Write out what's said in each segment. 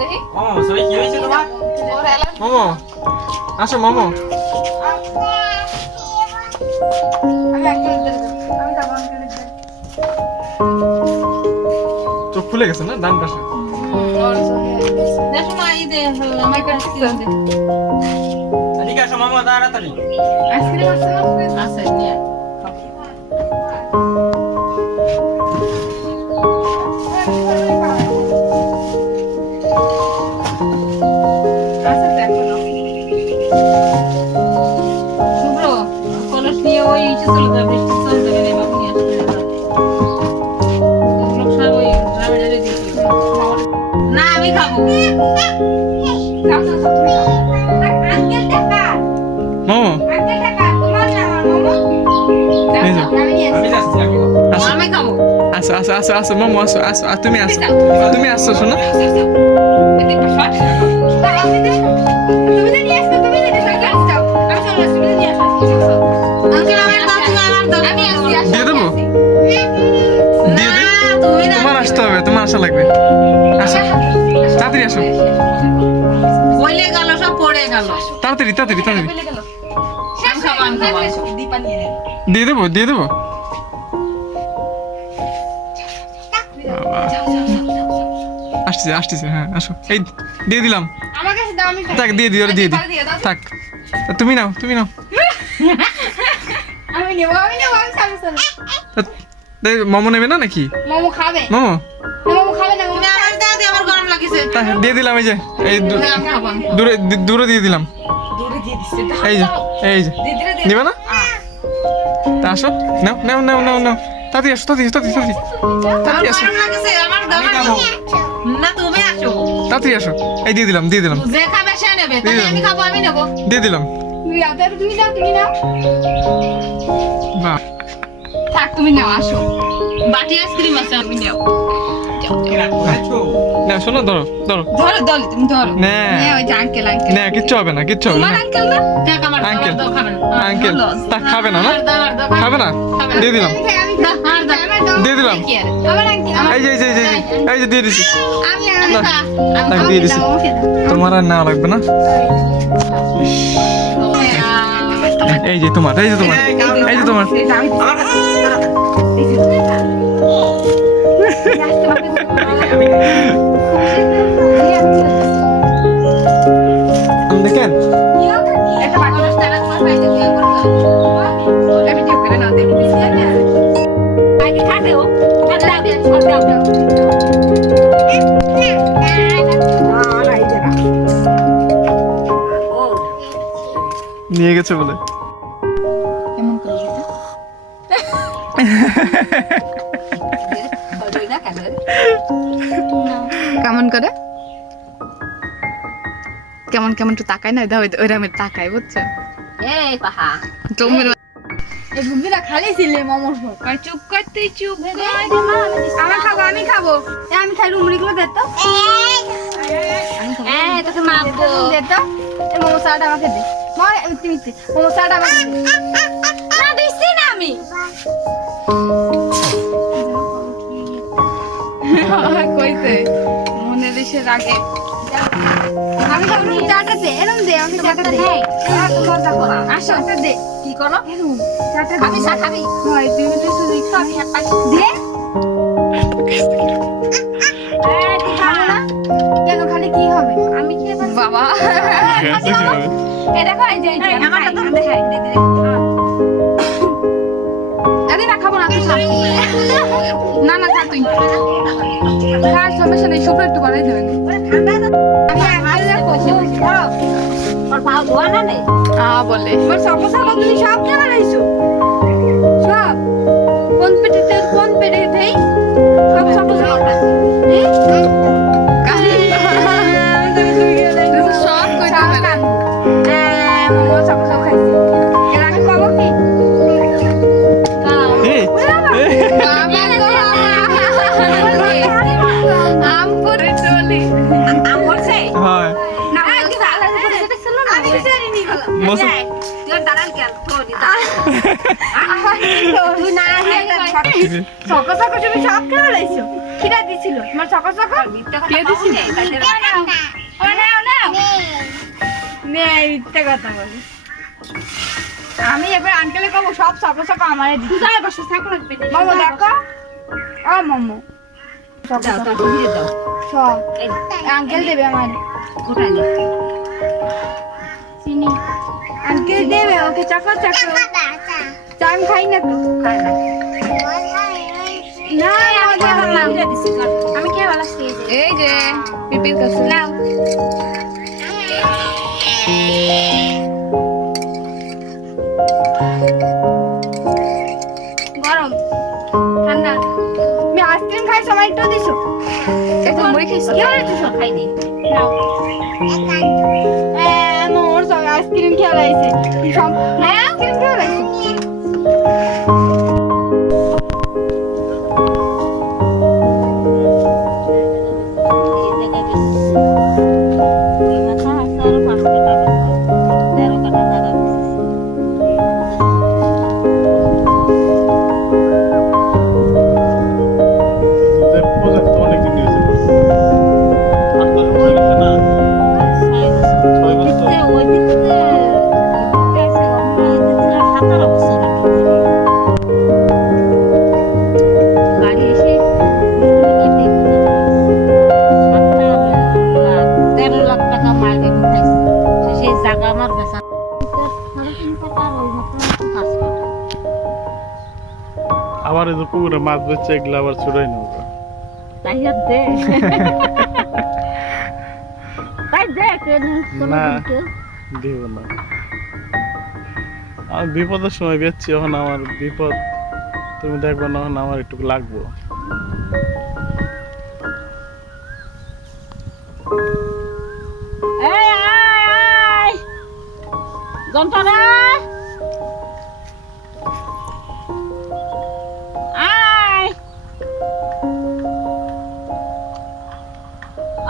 দেখি সবাই কি হয়েছে তোমার? মামা আসো মামা। চোখ খুলে গেছে না ডান পাশে। দেখো না এই যে আমার কাছে কি আছে এদিকে আসো মামা তাড়াতাড়ি। আইসক্রিম আছে না আছে নিয়ে আসো আসো আসো মামু আসো আসো তুমি আসো তুমি আসো শোনো দিয়ে দেবো দিয়ে দিই তোমার আসতে হবে তোমার আসা লাগবে আসো তাড়াতাড়ি আসো তাড়াতাড়ি তাড়াতাড়ি তাড়াতাড়ি দিয়ে দেবো দিয়ে দেবো আসতেছে আসতেছে হ্যাঁ আসো এই দিয়ে দিলাম থাক দিয়ে দিই দিয়ে দিই থাক তুমি নাও তুমি নাও মোমো নেবে না নাকি মোমো খাবে মোমো মোমো খাবে না তুমি আমার দাও দে আমার গরম লাগিছে দিয়ে দিলাম এই যে এই দূরে দূরে দিয়ে দিলাম দূরে দিয়ে দিছে এই যে নিবে না তা আসো নাও নাও নাও নাও নাও তাড়াতাড়ি আসো তাড়াতাড়ি তাড়াতাড়ি তাড়াতাড়ি আসো গরম লাগিছে আমার দাও না তুমি আসো তাড়াতাড়ি আসো এই দিয়ে দিলাম দিয়ে দিলাম যে খাবে সে নেবে তাই আমি খাবো আমি নেব দিয়ে দিলাম তুমি নাও বাহ থাক তুমি নাও আসো বাটি আইসক্রিম আছে তুমি নাও না শোনো ধরো ধরো ধরো দলি তুমি ধরো না ওই যে আঙ্কেল না কিচ্ছু হবে না কিচ্ছু হবে তোমার না আঙ্কেল না থাক আমার আঙ্কেল দাও খাবে না আঙ্কেল তা খাবে না না খাবে না দিয়ে দিলাম দিয়ে দিলাম এই যে এই যে এই যে দিয়ে দিছি দিয়ে দিছি তোমার আর না লাগবে না এই যে তোমার এই যে তোমার এই যে তোমার দেখেন নিয়ে গেছে বলে কেমন করে কেমন কেমন একটু তাকাই না ওই রামের তাকাই বুঝছো এই পাহা জমির এই গুবিরা খালি ছিলে মোমোর পর চুপ করতে চুপ আমি খাবো আমি খাই রুমড়িগুলো দে তো এই তোকে মাপবো দে তো এই মোমো সাটা আমাকে দে তুমি মোমো সাটা আমাকে দে না দিছি না আমি কইতে মনে দেশে রাগে আমি খাবো চাটা দে এরকম দে আমি চাটা দে মজা করা আসো চাটা দে কি করো চাটা খাবি চা খাবি হয় তুমি তো শুধু খাবি একটা দে কেন খালি কি হবে আমি খেয়ে বাবা এ দেখো এই যে আমারটা তো দেখাই দে দে আরে না খাবো না তুই না না খা তুই কার সমস্যা নেই সুপার একটু বাড়াই দেবেন বলে সমস্যা তুমি সব কেমন আইছো সব কোন পেটে দেই সব সমস্যা সব খাইছি আমি পাবো কি সব খেয়ে খিদা দিছিল তোমার চকো চকো কে দিছিল ও নাও নাও নে মিথ্যা কথা বলে আমি এবার আঙ্কেলে কব সব চকো চকো আমারে দিতে তুই যাই বসে থাকো লাগবে মামা দেখো ও মামা দাও তো দিয়ে দাও সব আঙ্কেল দেবে আমার ওটা নে চিনি আঙ্কেল দেবে ওকে চকো চকো চা আমি খাই না তো খাই না না আমি কে বলা এই যে পিপির কাছে নাও গরম ঠান্ডা তুমি আইসক্রিম খাই সময় একটু দিছো একটু মুড়ি খাইছো কি হলো তুই সব খাইনি নাও মোর সব আইসক্রিম খেলাইছে সব হ্যাঁ আইসক্রিম খেলাইছে আবার এই যে পুকুরে মাছ বেচছে এগুলো আবার ছুড়াই নেব তাই দে তাই দে না দিব না আমি বিপদের সময় বেচছি এখন আমার বিপদ তুমি দেখবে না এখন আমার একটু লাগবো এই আয় জন্টরা আয়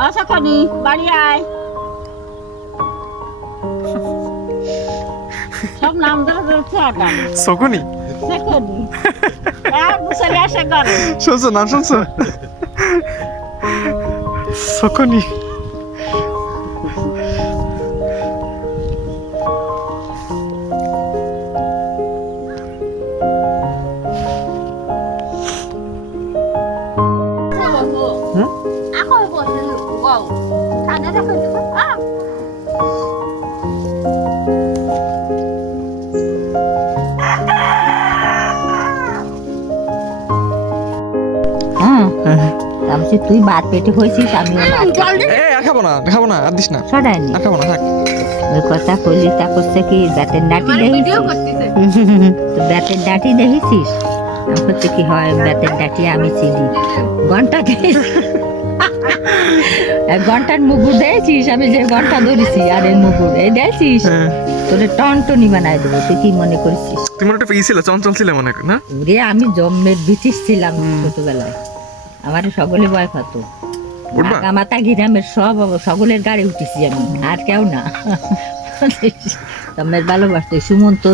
আশা করি বাড়ি আয় সব নাম ধরে ধরছে আটা শকুনি সেকনি আর বুঝলে আসে করে শুনছো নাম শুনছো Shakuni Ako po sa wow. Kada na ko. Ah. তারপরে তুই ভাত পেটে হয়েছিস আমিও খাবো না আর দিস না সরাইনি আর খাবো না থাক ওই কথা কইলি তা করছে কি ব্যাটের ডাটি দেখিস তো ব্যাটের ডাটি দেখিস আমি করতে কি হয় ব্যাটের ডাটি আমি চিনি ঘন্টা ঘন্টার মুগুর দিয়েছিস আমি যে ঘন্টা ধরেছি আর এই মুগুর এই দিয়েছিস তোরে টনটনি বানাই দেবো তুই কি মনে করছিস তুমি একটা ছিল চঞ্চল ছিল মনে কর না রে আমি জন্মের ব্রিটিশ ছিলাম ছোটবেলায় আমার সকলে ভয় পেত মাতা গ্রামের সকলের গাড়ি উঠেছি আমি আর কেউ না তোমের ভালোবাসতে সুমন্ত